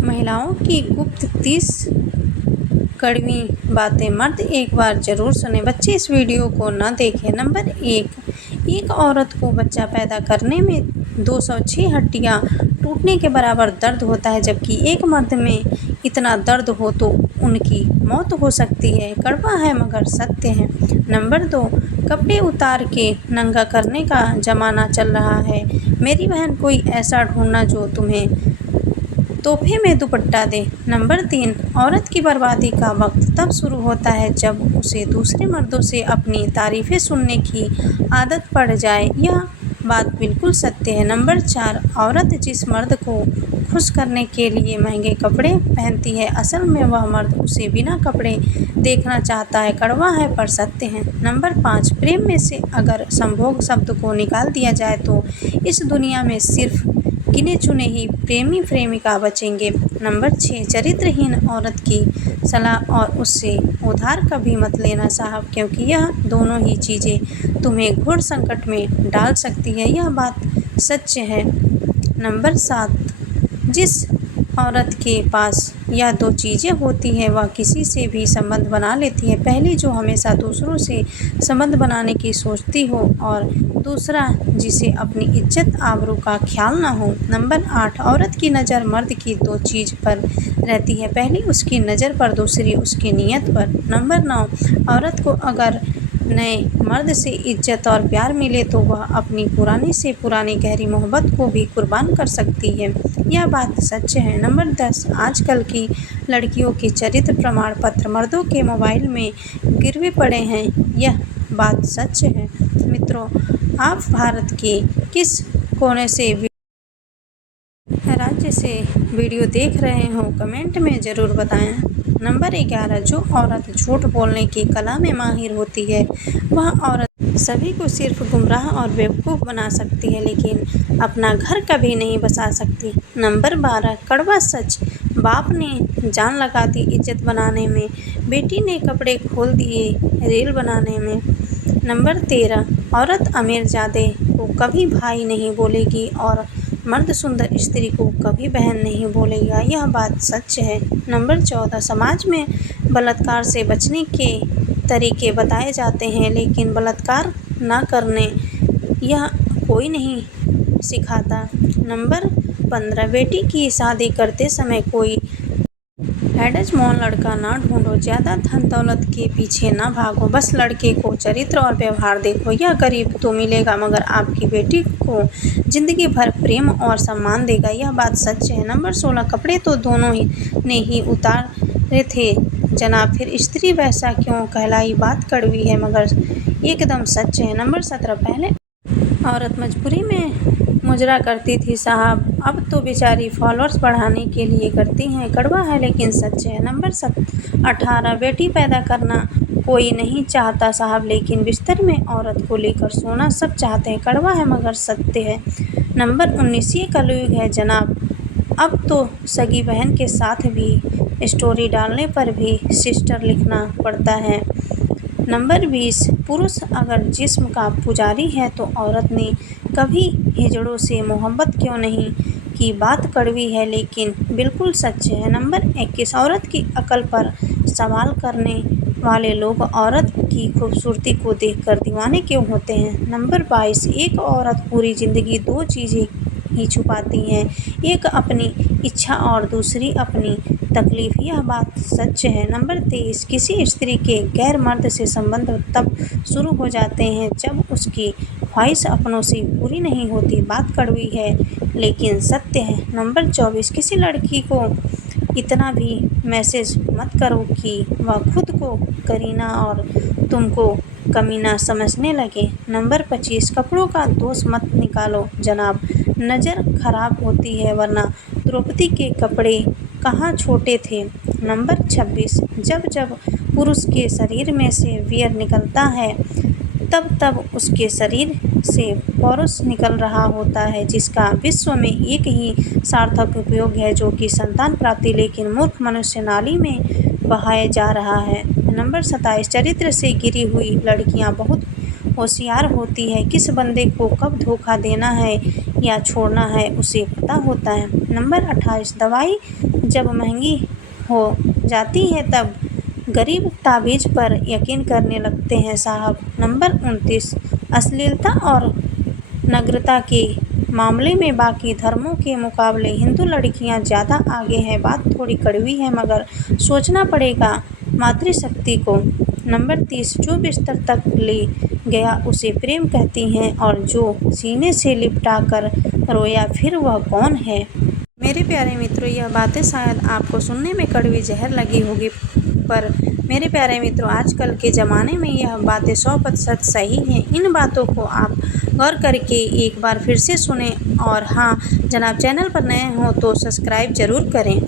महिलाओं की गुप्त 30 कड़वी बातें मर्द एक बार ज़रूर सुने। बच्चे इस वीडियो को न देखें। नंबर 1, एक औरत को बच्चा पैदा करने में 206 हड्डियां टूटने के बराबर दर्द होता है, जबकि एक मर्द में इतना दर्द हो तो उनकी मौत हो सकती है। कड़वा है मगर सत्य है। नंबर 2, कपड़े उतार के नंगा करने का ज़माना चल रहा है। मेरी बहन, कोई ऐसा ढूंढना जो तुम्हें तोहफे में दुपट्टा दे। नंबर 3, औरत की बर्बादी का वक्त तब शुरू होता है जब उसे दूसरे मर्दों से अपनी तारीफ़ें सुनने की आदत पड़ जाए। यह बात बिल्कुल सत्य है। नंबर 4, औरत जिस मर्द को खुश करने के लिए महंगे कपड़े पहनती है, असल में वह मर्द उसे बिना कपड़े देखना चाहता है। कड़वा है पर सत्य है। नंबर 5, प्रेम में से अगर संभोग शब्द को निकाल दिया जाए तो इस दुनिया में सिर्फ गिने चुने ही प्रेमी प्रेमिका बचेंगे। नंबर 6, चरित्रहीन औरत की सलाह और उससे उधार कभी मत लेना साहब, क्योंकि यह दोनों ही चीज़ें तुम्हें घोर संकट में डाल सकती है। यह बात सच है। नंबर 7, जिस औरत के पास यह 2 चीज़ें होती हैं वह किसी से भी संबंध बना लेती है। पहली, जो हमेशा दूसरों से संबंध बनाने की सोचती हो, और दूसरा, जिसे अपनी इज्जत आबरू का ख्याल ना हो। नंबर 8, औरत की नज़र मर्द की 2 चीज़ पर रहती है। पहली उसकी नज़र पर, दूसरी उसकी नीयत पर। नंबर 9, औरत को अगर नए मर्द से इज्जत और प्यार मिले तो वह अपनी पुरानी से पुरानी गहरी मोहब्बत को भी कुर्बान कर सकती है। यह बात सच है। नंबर 10, आजकल की लड़कियों के चरित्र प्रमाण पत्र मर्दों के मोबाइल में गिरवे पड़े हैं। यह बात सच है। मित्रों, आप भारत के किस कोने से राज्य से वीडियो देख रहे हो, कमेंट में ज़रूर बताएं। नंबर 11, जो औरत झूठ बोलने की कला में माहिर होती है वह औरत सभी को सिर्फ गुमराह और बेवकूफ़ बना सकती है, लेकिन अपना घर कभी नहीं बसा सकती। नंबर 12, कड़वा सच, बाप ने जान लगा दी इज्जत बनाने में, बेटी ने कपड़े खोल दिए रील बनाने में। नंबर 13, औरत अमीरजादे को कभी भाई नहीं बोलेगी और मर्द सुंदर स्त्री को कभी बहन नहीं बोलेगा। यह बात सच है। नंबर 14, समाज में बलात्कार से बचने के तरीके बताए जाते हैं, लेकिन बलात्कार न करने यह कोई नहीं सिखाता। नंबर 15, बेटी की शादी करते समय कोई हैंडसम लड़का ना ढूंढो, ज़्यादा धन दौलत के पीछे ना भागो, बस लड़के को चरित्र और व्यवहार देखो। यह गरीब तो मिलेगा मगर आपकी बेटी को जिंदगी भर प्रेम और सम्मान देगा। यह बात सच है। नंबर 16, कपड़े तो दोनों ने ही उतारे थे जनाब, फिर स्त्री वैसा क्यों कहलाई। बात कड़वी है मगर एकदम सच है। नंबर 17, पहले औरत मजबूरी में मुजरा करती थी साहब, अब तो बेचारी फॉलोअर्स बढ़ाने के लिए करती हैं। कड़वा है लेकिन सच है। नंबर 18, बेटी पैदा करना कोई नहीं चाहता साहब, लेकिन बिस्तर में औरत को लेकर सोना सब चाहते हैं। कड़वा है मगर सत्य है। नंबर 19, ये कलयुग है जनाब, अब तो सगी बहन के साथ भी स्टोरी डालने पर भी सिस्टर लिखना पड़ता है। नंबर 20, पुरुष अगर जिस्म का पुजारी है तो औरत ने कभी हिजड़ों से मोहब्बत क्यों नहीं की। बात कड़वी है लेकिन बिल्कुल सच है। नंबर 21, औरत की अकल पर सवाल करने वाले लोग औरत की खूबसूरती को देखकर दीवाने क्यों होते हैं। नंबर 22, एक औरत पूरी ज़िंदगी 2 चीज़ें ही छुपाती हैं, एक अपनी इच्छा और दूसरी अपनी तकलीफ। यह बात सच है। नंबर 23, किसी स्त्री के गैर मर्द से संबंध तब शुरू हो जाते हैं जब उसकी ख्वाहिश अपनों से पूरी नहीं होती। बात कड़वी है लेकिन सत्य है। नंबर 24, किसी लड़की को इतना भी मैसेज मत करो कि वह खुद को करीना और तुमको कमीना समझने लगे। नंबर 25, कपड़ों का दोष मत निकालो जनाब, नज़र खराब होती है, वरना द्रौपदी के कपड़े कहाँ छोटे थे। नंबर 26, जब जब पुरुष के शरीर में से वीर्य निकलता है तब तब उसके शरीर से पौरुष निकल रहा होता है, जिसका विश्व में एक ही सार्थक उपयोग है, जो कि संतान प्राप्ति, लेकिन मूर्ख मनुष्य नाली में बहाया जा रहा है। नंबर 27, चरित्र से गिरी हुई लड़कियां बहुत होशियार होती है। किस बंदे को कब धोखा देना है या छोड़ना है उसे पता होता है। नंबर 28, दवाई जब महंगी हो जाती है तब गरीब ताबीज़ पर यकीन करने लगते हैं साहब। नंबर 29, अश्लीलता और नग्नता के मामले में बाकी धर्मों के मुकाबले हिंदू लड़कियां ज़्यादा आगे हैं। बात थोड़ी कड़वी है मगर सोचना पड़ेगा मातृशक्ति को। नंबर 30, जो बिस्तर तक ले गया उसे प्रेम कहती हैं और जो सीने से लिपटा कर रोया फिर वह कौन है। मेरे प्यारे मित्रों, यह बातें शायद आपको सुनने में कड़वी जहर लगी होगी, पर मेरे प्यारे मित्रों, आजकल के ज़माने में यह बातें 100% सही हैं। इन बातों को आप गौर करके एक बार फिर से सुनें और हाँ जनाब, चैनल पर नए हों तो सब्सक्राइब ज़रूर करें।